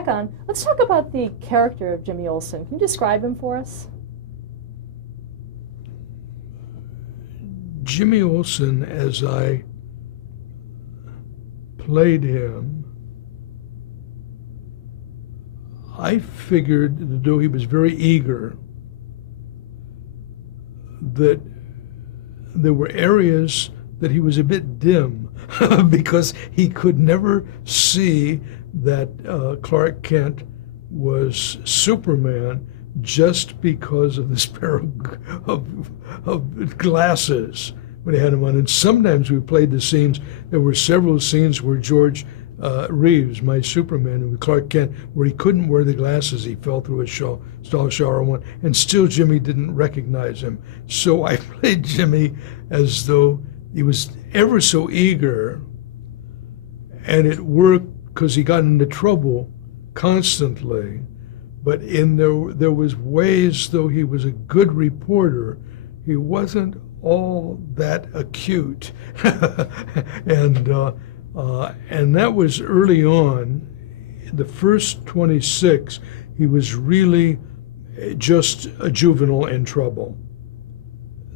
back on, let's talk about the character of Jimmy Olsen. Can you describe him for us? Jimmy Olsen, as I played him, I figured that though he was very eager, that there were areas that he was a bit dim because he could never see that Clark Kent was Superman just because of this pair of glasses when he had them on. And sometimes we played the scenes, there were several scenes where George Reeves, my Superman, and Clark Kent, where he couldn't wear the glasses. He fell through his stall shower one, and still Jimmy didn't recognize him. So I played Jimmy as though he was ever so eager, and it worked because he got into trouble constantly. But there was ways, though he was a good reporter, he wasn't all that acute. And that was early on. The first 26, he was really just a juvenile in trouble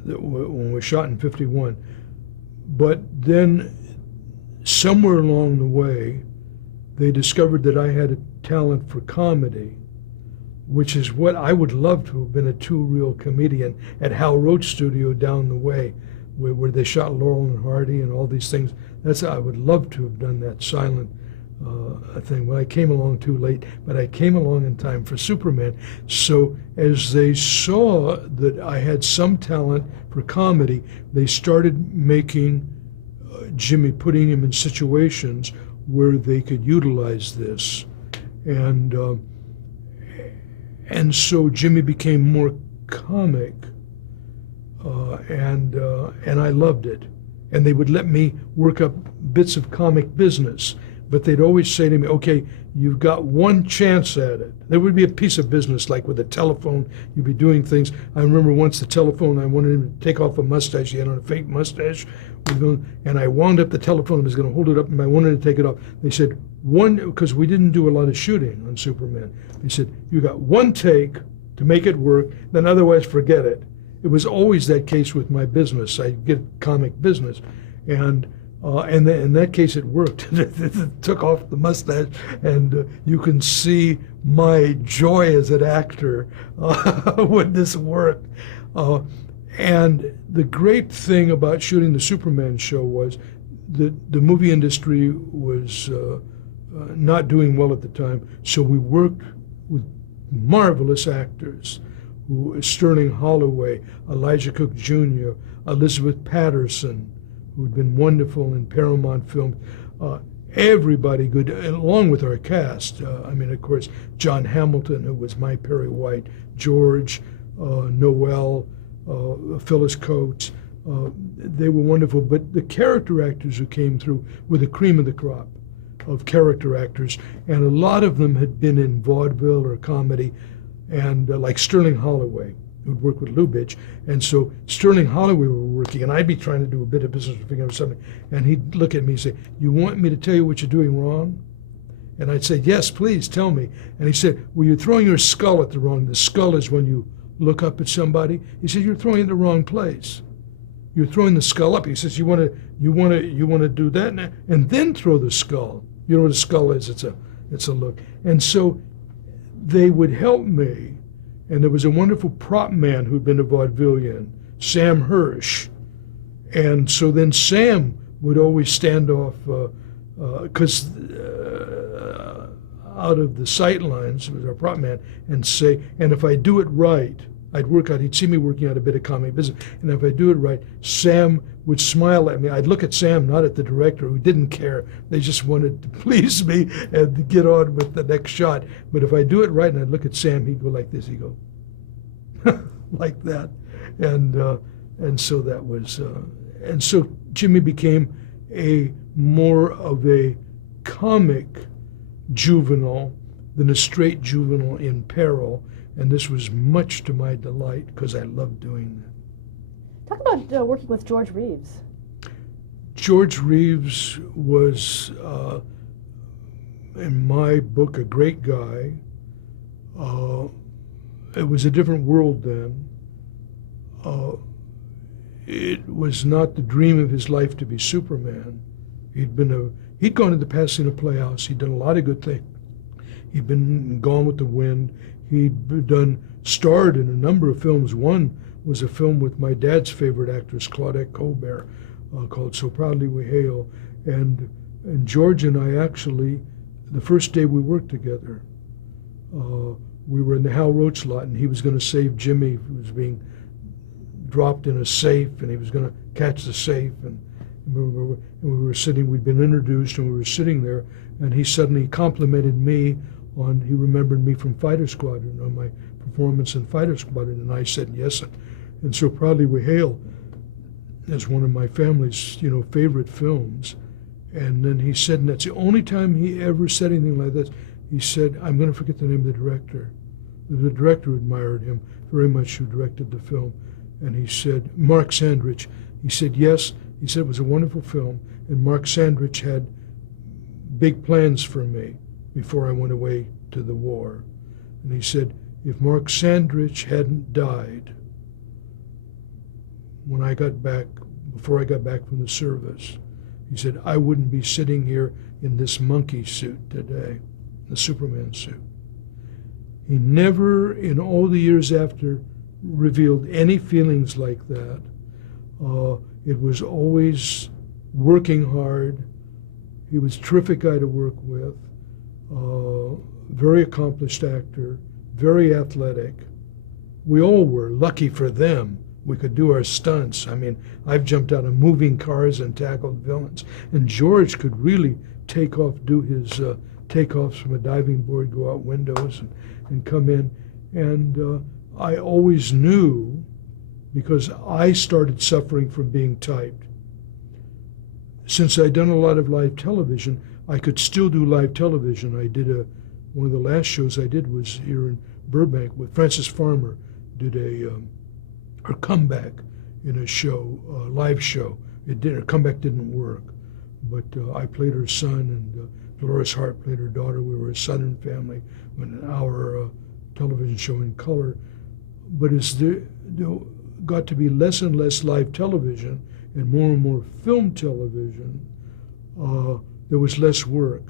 when we shot in 51. But then somewhere along the way, they discovered that I had a talent for comedy, which is what I would love to have been a two-reel comedian at Hal Roach Studio down the way, where they shot Laurel and Hardy and all these things. I would love to have done that silent thing. Well, I came along too late, but I came along in time for Superman. So as they saw that I had some talent for comedy, they started making Jimmy, putting him in situations where they could utilize this. And so Jimmy became more comic, and I loved it. And they would let me work up bits of comic business, but they'd always say to me, okay, you've got one chance at it. There would be a piece of business, like with a telephone, you'd be doing things. I remember once the telephone, I wanted him to take off a mustache. He had on a fake mustache. And I wound up the telephone, I was going to hold it up, and I wanted to take it off. They said, because we didn't do a lot of shooting on Superman. They said, you got one take to make it work, then otherwise forget it. It was always that case with my business. I get comic business. And in that case, it worked. It took off the mustache, and you can see my joy as an actor when this worked. And the great thing about shooting the Superman show was that the movie industry was not doing well at the time, so we worked with marvelous actors, Sterling Holloway, Elijah Cook Jr., Elizabeth Patterson, who had been wonderful in Paramount films. Everybody good, along with our cast. Of course, John Hamilton, who was my Perry White, George, Noel, Phyllis Coates. They were wonderful, but the character actors who came through were the cream of the crop of character actors, and a lot of them had been in vaudeville or comedy, and like Sterling Holloway, who'd work with Lubitsch, and so Sterling Holloway were working, and I'd be trying to do a bit of business or figure out something, and he'd look at me and say, you want me to tell you what you're doing wrong? And I'd say, yes, please, tell me. And he said, well, you're throwing your skull at the wrong. The skull is when you look up at somebody. He said, you're throwing it in the wrong place. You're throwing the skull up. He says, you want to do that, and then throw the skull. You know what a skull is? It's a look. And so they would help me, and there was a wonderful prop man who'd been a vaudevillian, Sam Hirsch. And so then Sam would always stand off, because out of the sight lines, was our prop man, and say, and if I do it right, he'd see me working out a bit of comic business, and if I do it right, Sam would smile at me. I'd look at Sam, not at the director, who didn't care. They just wanted to please me and to get on with the next shot. But if I do it right and I'd look at Sam, he'd go like this, he'd go like that. And so that was, and so Jimmy became more of a comic juvenile than a straight juvenile in peril. And this was much to my delight because I loved doing that. Talk about working with George Reeves. George Reeves was in my book, a great guy. It was a different world then. It was not the dream of his life to be Superman. He'd gone to the Pasadena Playhouse. He'd done a lot of good things. He'd been Gone with the Wind. He'd starred in a number of films. One was a film with my dad's favorite actress, Claudette Colbert, called So Proudly We Hail. And George and I actually, the first day we worked together, we were in the Hal Roach lot, and he was going to save Jimmy, who was being dropped in a safe, and he was going to catch the safe. And we were sitting, we'd been introduced, and we were sitting there, and he suddenly complimented me he remembered me from Fighter Squadron, on my performance in Fighter Squadron, and I said yes. And So Proudly We Hail is one of my family's, favorite films. And then he said, and that's the only time he ever said anything like this, he said, I'm going to forget the name of the director. The director admired him very much, who directed the film. And he said, Mark Sandrich. He said, yes. He said it was a wonderful film, and Mark Sandrich had big plans for me before I went away to the war. And he said, if Mark Sandrich hadn't died before I got back from the service, he said, I wouldn't be sitting here in this monkey suit today, the Superman suit. He never, in all the years after, revealed any feelings like that. It was always working hard. He was a terrific guy to work with, very accomplished actor, very athletic. We all were. Lucky for them, we could do our stunts. I mean, I've jumped out of moving cars and tackled villains. And George could really take off, do his takeoffs from a diving board, go out windows and come in. And I always knew, because I started suffering from being typed. Since I'd done a lot of live television, I could still do live television. I did one of the last shows I did was here in Burbank with Frances Farmer, did her comeback in a show, a live show. Her comeback didn't work, but I played her son, and Dolores Hart played her daughter. We were a Southern family, an hour television show in color. But as there got to be less and less live television and more film television, there was less work.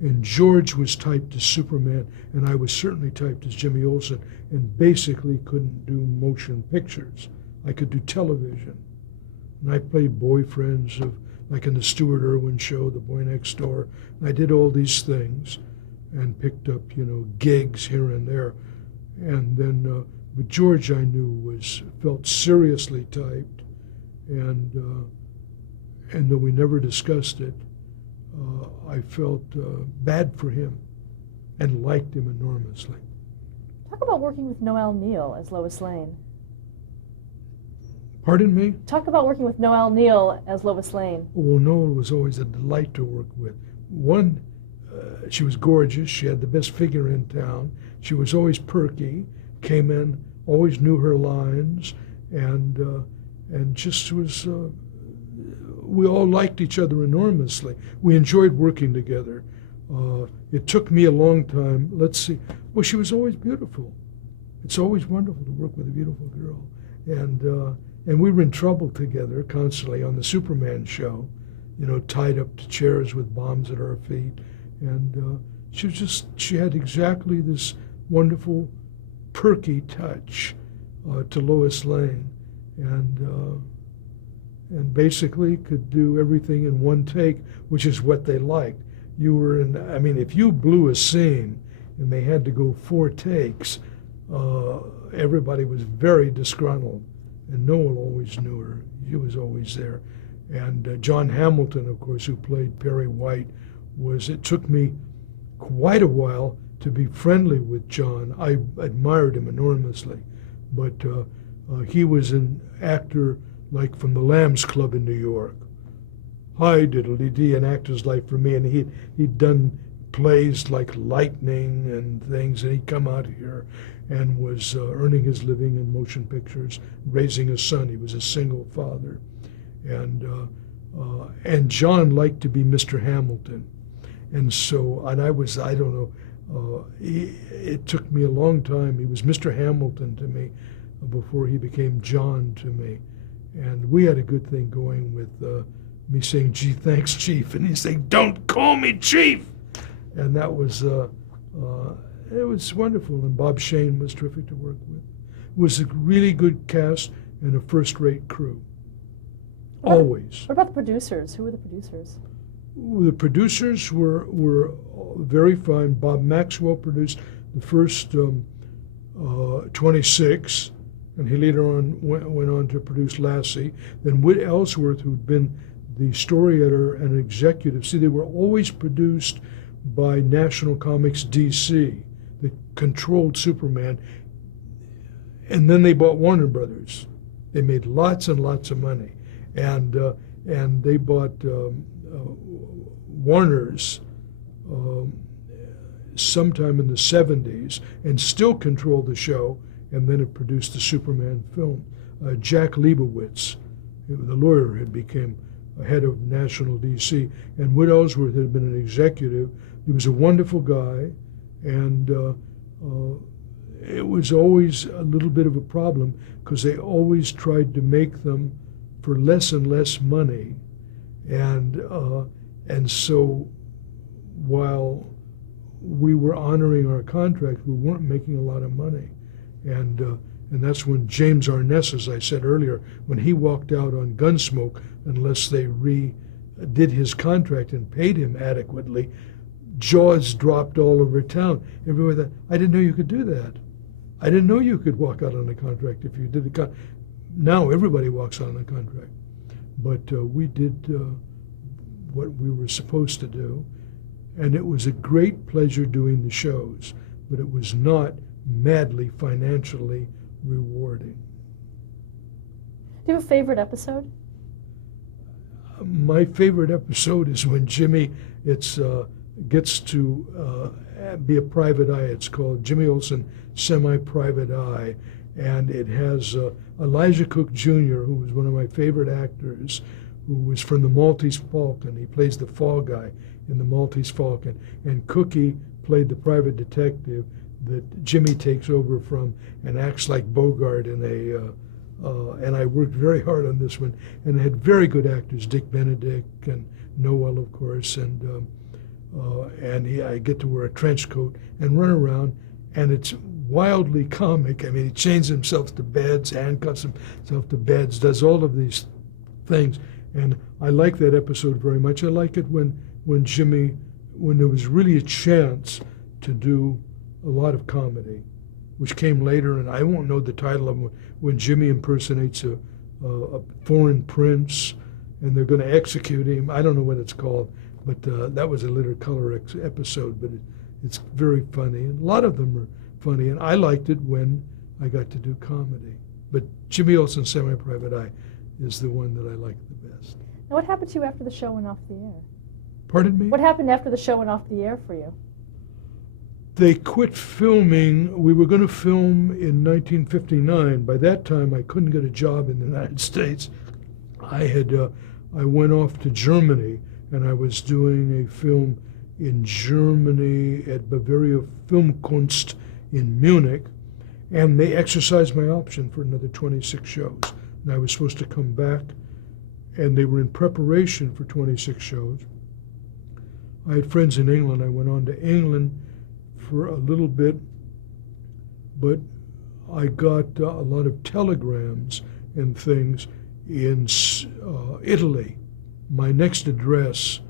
And George was typed as Superman, and I was certainly typed as Jimmy Olsen, and basically couldn't do motion pictures. I could do television. And I played boyfriends like in the Stuart Irwin show, The Boy Next Door. And I did all these things and picked up, gigs here and there. And then, but George, I knew, felt seriously typed, and though we never discussed it, I felt bad for him and liked him enormously. Talk about working with Noel Neill as Lois Lane. Pardon me? Talk about working with Noel Neill as Lois Lane. Well, Noel was always a delight to work with. One, she was gorgeous. She had the best figure in town. She was always perky, came in, always knew her lines, and just was, we all liked each other enormously. We enjoyed working together. It took me a long time. Let's see. Well, she was always beautiful. It's always wonderful to work with a beautiful girl. And we were in trouble together constantly on the Superman show, tied up to chairs with bombs at our feet. And she had exactly this wonderful, perky touch to Lois Lane, and basically could do everything in one take, which is what they liked. If you blew a scene and they had to go 4 takes, everybody was very disgruntled. And Noel always knew her. She was always there. And John Hamilton, of course, who played Perry White, it took me quite a while to be friendly with John. I admired him enormously. But he was an actor like from the Lambs Club in New York. Hi, diddly-dee, an actor's life for me. And he'd done plays like Lightning and things, and he'd come out here and was earning his living in motion pictures, raising a son. He was a single father. And John liked to be Mr. Hamilton. And so, and I don't know, it took me a long time. He was Mr. Hamilton to me before he became John to me. And we had a good thing going with me saying, gee, thanks, Chief. And he's saying, don't call me Chief. And that was, it was wonderful. And Bob Shane was terrific to work with. It was a really good cast and a first-rate crew. Always. What about the producers? Who were the producers? The producers were very fine. Bob Maxwell produced the first 26, and he later on went on to produce Lassie. Then Whit Ellsworth, who'd been the story editor and executive. See, they were always produced by National Comics DC, that controlled Superman. And then they bought Warner Brothers. They made lots and lots of money. And they bought Warner's sometime in the 70s and still controlled the show, and then it produced the Superman film. Jack Leibowitz, the lawyer, had become head of National DC, and Whit Ellsworth had been an executive. He was a wonderful guy, and it was always a little bit of a problem because they always tried to make them for less and less money, and so while we were honoring our contract, we weren't making a lot of money, and that's when James Arness, as I said earlier, when he walked out on Gunsmoke, unless they redid his contract and paid him adequately, jaws dropped all over town. Everybody thought, I didn't know you could do that. I didn't know you could walk out on a contract if you did the contract. Now everybody walks on a contract. But we did what we were supposed to do, and it was a great pleasure doing the shows, but it was not madly financially rewarding. Do you have a favorite episode? My favorite episode is when Jimmy gets to be a private eye. It's called Jimmy Olsen Semi-Private Eye, and it has Elijah Cook Jr., who was one of my favorite actors, who was from the Maltese Falcon. He plays the fall guy in the Maltese Falcon, and Cookie played the private detective that Jimmy takes over from and acts like Bogart in and I worked very hard on this one, and I had very good actors, Dick Benedict and Noel, of course, and I get to wear a trench coat and run around, and it's wildly comic. I mean, he chains himself to beds, handcuffs himself to beds, does all of these things, and I like that episode very much. I like it when there was really a chance to do a lot of comedy, which came later, and I won't know the title of it, when Jimmy impersonates a foreign prince, and they're going to execute him. I don't know what it's called, but that was a later color episode, but it's very funny, and a lot of them are funny, and I liked it when I got to do comedy. But Jimmy Olsen Semi-Private Eye is the one that I like the best. Now, what happened to you after the show went off the air? Pardon me? What happened after the show went off the air for you? They quit filming. We were going to film in 1959. By that time, I couldn't get a job in the United States. I went off to Germany, and I was doing a film in Germany at Bavaria Filmkunst in Munich, and they exercised my option for another 26 shows. And I was supposed to come back, and they were in preparation for 26 shows. I had friends in England. I went on to England for a little bit, but I got a lot of telegrams and things in Italy. My next address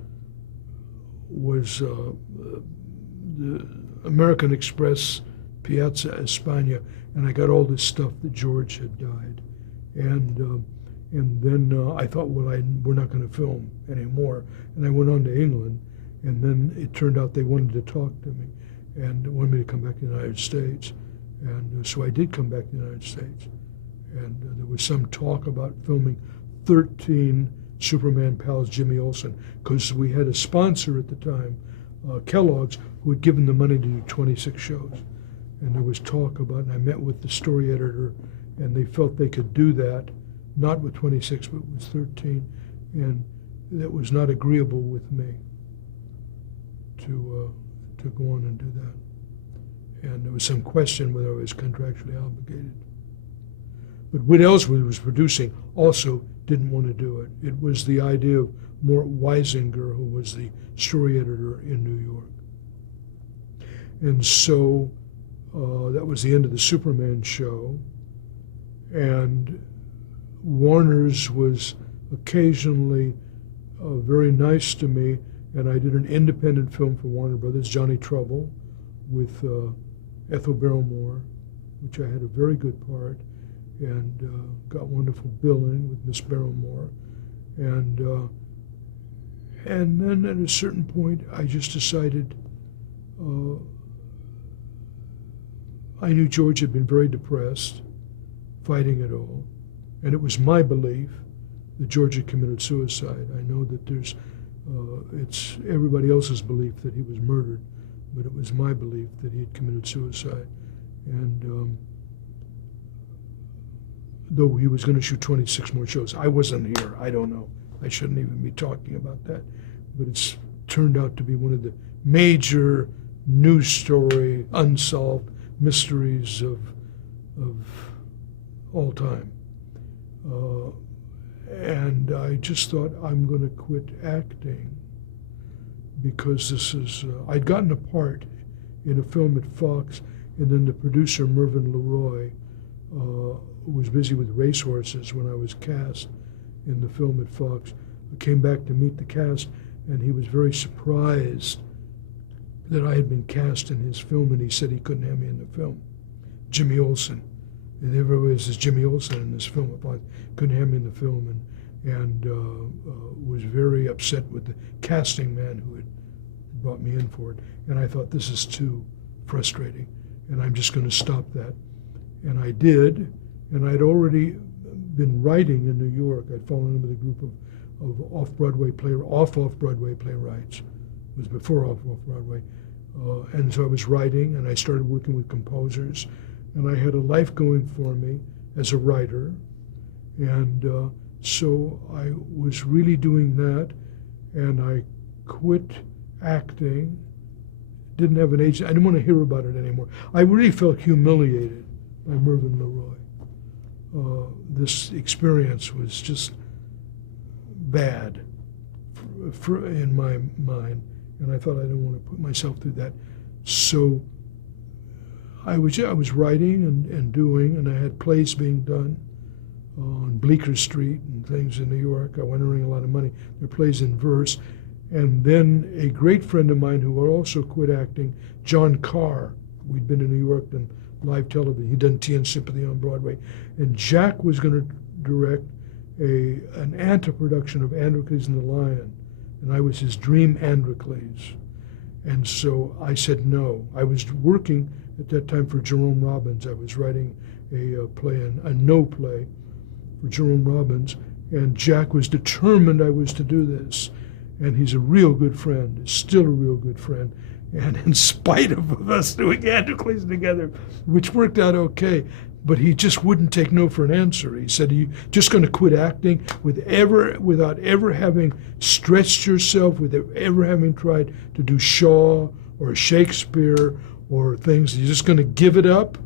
was the American Express, Piazza España, and I got all this stuff that George had died. And then I thought, well, we're not going to film anymore. And I went on to England, and then it turned out they wanted to talk to me and wanted me to come back to the United States. And so I did come back to the United States. And there was some talk about filming 13 Superman pals Jimmy Olsen, because we had a sponsor at the time, Kellogg's, who had given the money to do 26 shows. And there was talk about, and I met with the story editor, and they felt they could do that, not with 26, but with 13, and that was not agreeable with me to go on and do that. And there was some question whether I was contractually obligated. But Wood Ellsworth was producing also didn't want to do it. It was the idea of Mort Weisinger, who was the story editor in New York. And so that was the end of the Superman show. And Warner's was occasionally very nice to me, and I did an independent film for Warner Brothers, Johnny Trouble, with Ethel Barrymore, which I had a very good part, and got wonderful billing with Miss Barrymore. And then at a certain point, I just decided, I knew George had been very depressed, fighting it all, and it was my belief that George had committed suicide. I know that it's everybody else's belief that he was murdered, but it was my belief that he had committed suicide. And though he was going to shoot 26 more shows, I wasn't here. I don't know. I shouldn't even be talking about that. But it's turned out to be one of the major news story, unsolved mysteries of all time. And I just thought, I'm going to quit acting because this is, I'd gotten a part in a film at Fox, and then the producer, Mervyn LeRoy, who was busy with racehorses when I was cast in the film at Fox, came back to meet the cast, and he was very surprised that I had been cast in his film, and he said he couldn't have me in the film. Jimmy Olsen. And everybody says Jimmy Olsen in this film. If I couldn't have me in the film, and was very upset with the casting man who had brought me in for it. And I thought, this is too frustrating, and I'm just going to stop that. And I did, and I'd already been writing in New York. I'd fallen in with a group of off-Broadway playwrights. It was before off-Broadway. And so I was writing, and I started working with composers, and I had a life going for me as a writer. And so I was really doing that, and I quit acting, didn't have an agent. I didn't want to hear about it anymore. I really felt humiliated by Mervyn LeRoy. This experience was just bad in my mind, and I thought I didn't want to put myself through that. So I was writing and doing, and I had plays being done on Bleecker Street and things in New York. I went earning a lot of money. There were plays in verse. And then a great friend of mine who also quit acting, John Carr. We'd been in New York and live television. He'd done Tea and Sympathy on Broadway. And Jack was going to direct an anti-production of Androcles and the Lion. And I was his dream Androcles. And so I said no. I was working at that time for Jerome Robbins. I was writing a play, a no play for Jerome Robbins. And Jack was determined I was to do this. And he's a real good friend, still a real good friend. And in spite of us doing Androcles together, which worked out okay, but he just wouldn't take no for an answer. He said, "Are you just going to quit acting without ever having stretched yourself, without ever having tried to do Shaw or Shakespeare or things? You're just going to give it up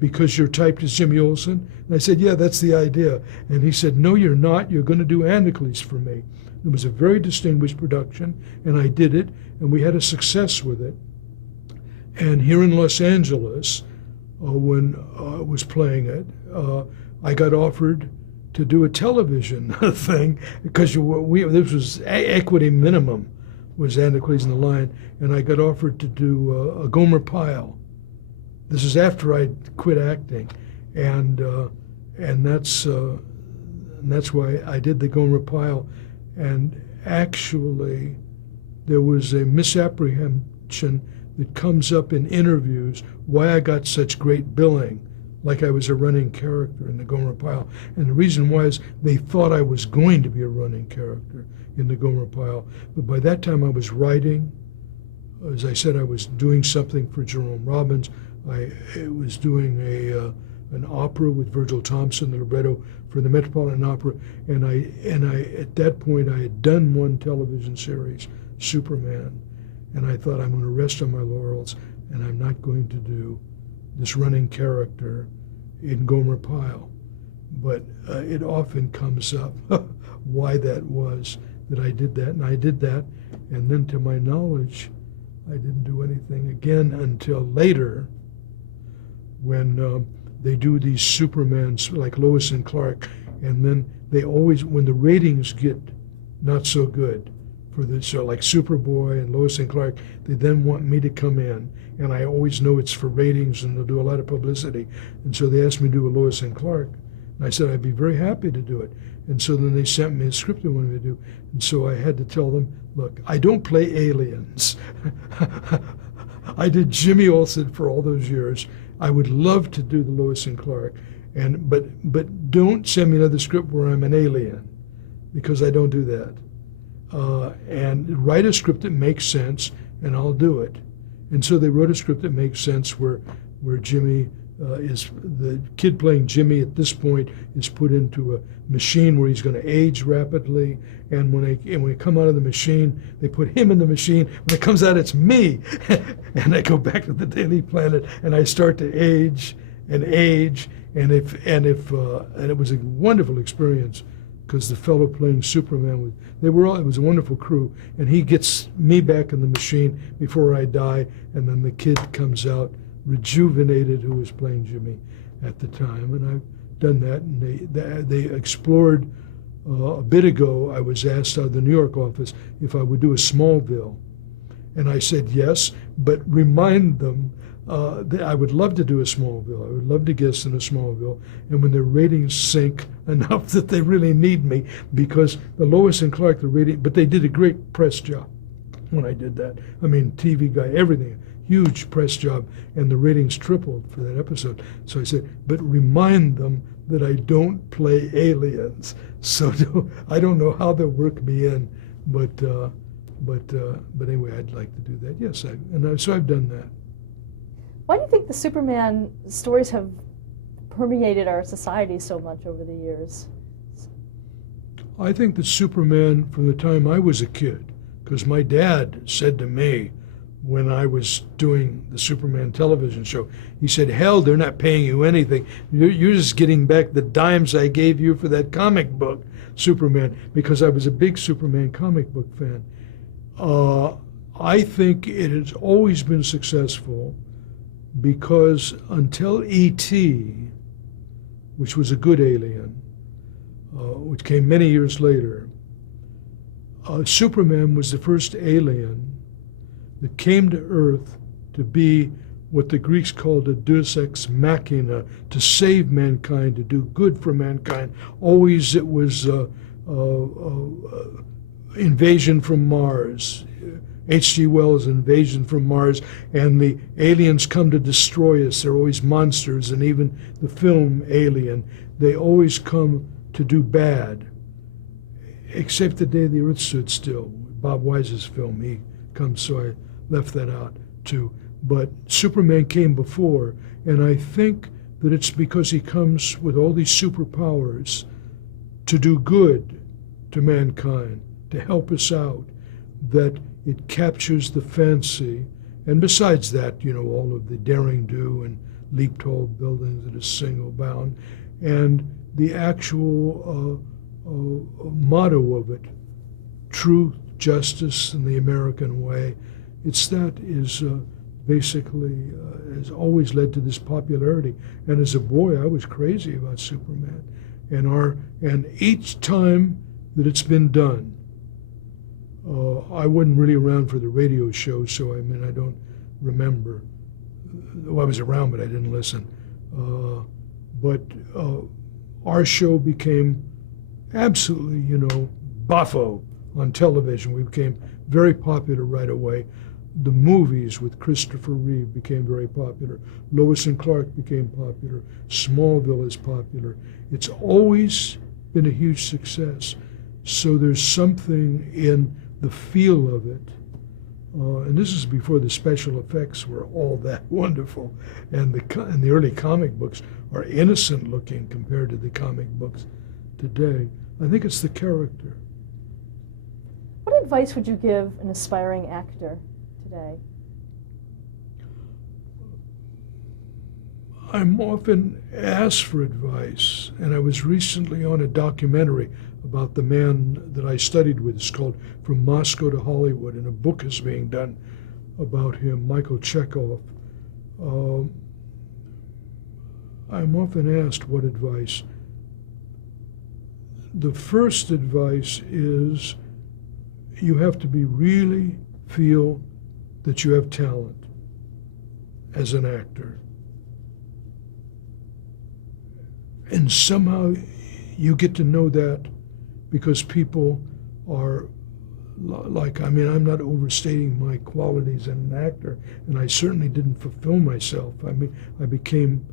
because you're typed as Jimmy Olsen?" And I said, "Yeah, that's the idea." And he said, "No, you're not. You're going to do Androcles for me." It was a very distinguished production, and I did it, and we had a success with it. And here in Los Angeles, when I was playing it, I got offered to do a television thing, because this was equity minimum, was Androcles and the Lion, and I got offered to do a Gomer Pyle. This is after I quit acting, and that's why I did the Gomer Pyle. And actually, there was a misapprehension that comes up in interviews why I got such great billing, like I was a running character in the Gomer Pyle. And the reason why is they thought I was going to be a running character in the Gomer Pyle. But by that time I was writing. As I said, I was doing something for Jerome Robbins. I was doing an opera with Virgil Thompson, the libretto for the Metropolitan Opera, and I at that point I had done one television series, Superman, and I thought I'm going to rest on my laurels, and I'm not going to do this running character in Gomer Pyle. But it often comes up why that was that I did that, and I did that, and then to my knowledge, I didn't do anything again until later when they do these Supermans like Lois and Clark, and then they always, when the ratings get not so good for the show, like Superboy and Lois and Clark, they then want me to come in, and I always know it's for ratings and they'll do a lot of publicity, and so they asked me to do a Lois and Clark, and I said I'd be very happy to do it, and so then they sent me a script they wanted me to do, and so I had to tell them, look, I don't play aliens. I did Jimmy Olsen for all those years. I would love to do the Lois and Clark, but don't send me another script where I'm an alien, because I don't do that. And write a script that makes sense, and I'll do it. And so they wrote a script that makes sense where Jimmy is, the kid playing Jimmy at this point is put into a machine where he's going to age rapidly, and when they come out of the machine, they put him in the machine. When it comes out, it's me, and I go back to the Daily Planet, and I start to age, and it was a wonderful experience because the fellow playing Superman it was a wonderful crew, and he gets me back in the machine before I die, and then the kid comes out rejuvenated who was playing Jimmy at the time, and I've done that, and they explored. A bit ago, I was asked out of the New York office if I would do a Smallville, and I said yes, but remind them that I would love to do a Smallville. I would love to guest in a Smallville, and when their ratings sink enough that they really need me, because the Lois and Clark, the rating, but they did a great press job when I did that. I mean, TV guy, everything. Huge press job, and the ratings tripled for that episode. So I said, but remind them that I don't play aliens. So I don't know how they'll work me in, but anyway, I'd like to do that. Yes, so I've done that. Why do you think the Superman stories have permeated our society so much over the years? I think that Superman, from the time I was a kid, because my dad said to me, when I was doing the Superman television show, he said, hell, they're not paying you anything. You're just getting back the dimes I gave you for that comic book, Superman, because I was a big Superman comic book fan. I think it has always been successful because until E.T., which was a good alien, which came many years later, Superman was the first alien that came to Earth to be what the Greeks called a deus ex machina, to save mankind, to do good for mankind. Always it was invasion from Mars. H.G. Wells' Invasion from Mars, and the aliens come to destroy us. They're always monsters, and even the film Alien, they always come to do bad, except the day the Earth stood still. Bob Wise's film, he comes, so I left that out too. But Superman came before, and I think that it's because he comes with all these superpowers to do good to mankind, to help us out, that it captures the fancy. And besides that, all of the daring do and leap tall buildings at a single bound, and the actual motto of it, truth, justice, and the American way. It's that is basically has always led to this popularity. And as a boy, I was crazy about Superman. And each time that it's been done, I wasn't really around for the radio show, so I don't remember. Well, I was around, but I didn't listen. But our show became absolutely, boffo on television. We became very popular right away. The movies with Christopher Reeve became very popular. Lois and Clark became popular. Smallville is popular. It's always been a huge success. So there's something in the feel of it. And this is before the special effects were all that wonderful. And the early comic books are innocent looking compared to the comic books today. I think it's the character. What advice would you give an aspiring actor today? I'm often asked for advice, and I was recently on a documentary about the man that I studied with. It's called From Moscow to Hollywood, and a book is being done about him, Michael Chekhov. I'm often asked what advice. The first advice is you have to really feel that you have talent as an actor. And somehow you get to know that because people are like, I mean, I'm not overstating my qualities as an actor, and I certainly didn't fulfill myself. I mean, I became,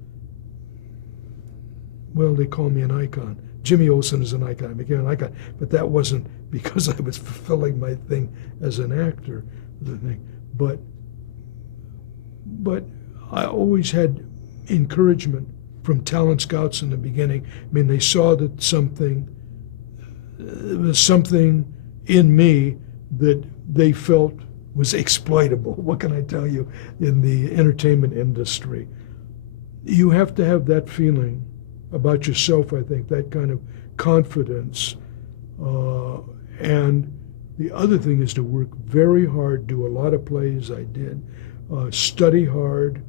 well, they call me an icon. Jimmy Olsen is an icon. I became an icon, but that wasn't because I was fulfilling my thing as an actor. The thing, but I always had encouragement from talent scouts in the beginning. I mean, they saw that there was something in me that they felt was exploitable. What can I tell you? In the entertainment industry, you have to have that feeling about yourself, I think, that kind of confidence. And the other thing is to work very hard, do a lot of plays I did, study hard,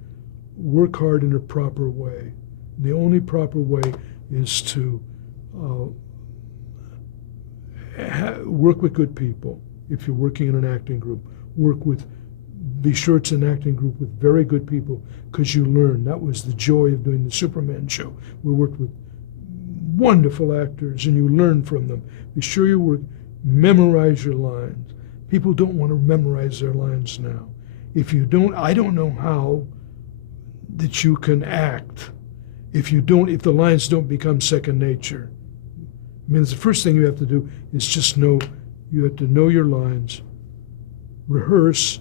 work hard in a proper way. The only proper way is to work with good people. If you're working in an acting group, be sure it's an acting group with very good people, because you learn. That was the joy of doing the Superman show. We worked with wonderful actors, and you learn from them. Be sure you memorize your lines. People don't want to memorize their lines now. If you don't, I don't know how that you can act if the lines don't become second nature. I mean, the first thing you have to do is just you have to know your lines, rehearse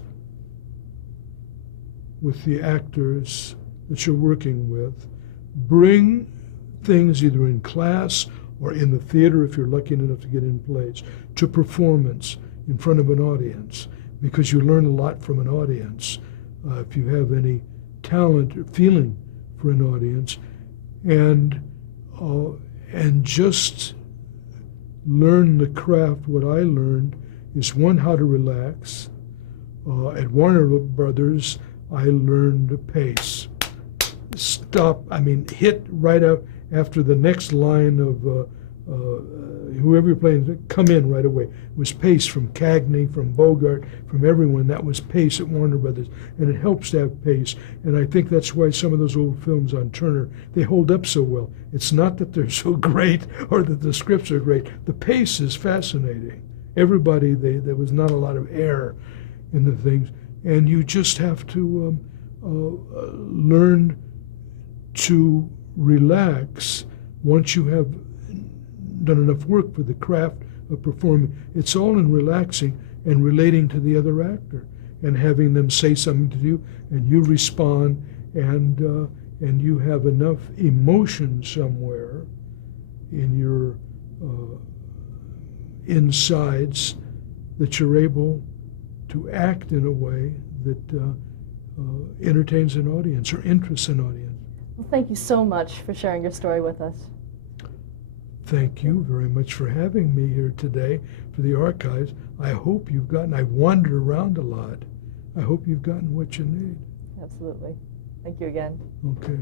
with the actors that you're working with, bring things either in class or in the theater, if you're lucky enough to get in plays, to performance in front of an audience, because you learn a lot from an audience. If you have any talent or feeling for an audience, and just learn the craft. What I learned is, one, how to relax. At Warner Brothers, I learned pace. Stop, hit right out after the next line of whoever you're playing, come in right away. It was pace from Cagney, from Bogart, from everyone. That was pace at Warner Brothers, and it helps to have pace. And I think that's why some of those old films on Turner, they hold up so well. It's not that they're so great or that the scripts are great. The pace is fascinating. Everybody, there was not a lot of air in the things, and you just have to learn to relax once you have done enough work for the craft of performing. It's all in relaxing and relating to the other actor and having them say something to you, and you respond, and you have enough emotion somewhere in your insides that you're able to act in a way that entertains an audience or interests an audience. Well, thank you so much for sharing your story with us. Thank you very much for having me here today for the archives. I've wandered around a lot. I hope you've gotten what you need. Absolutely. Thank you again. Okay.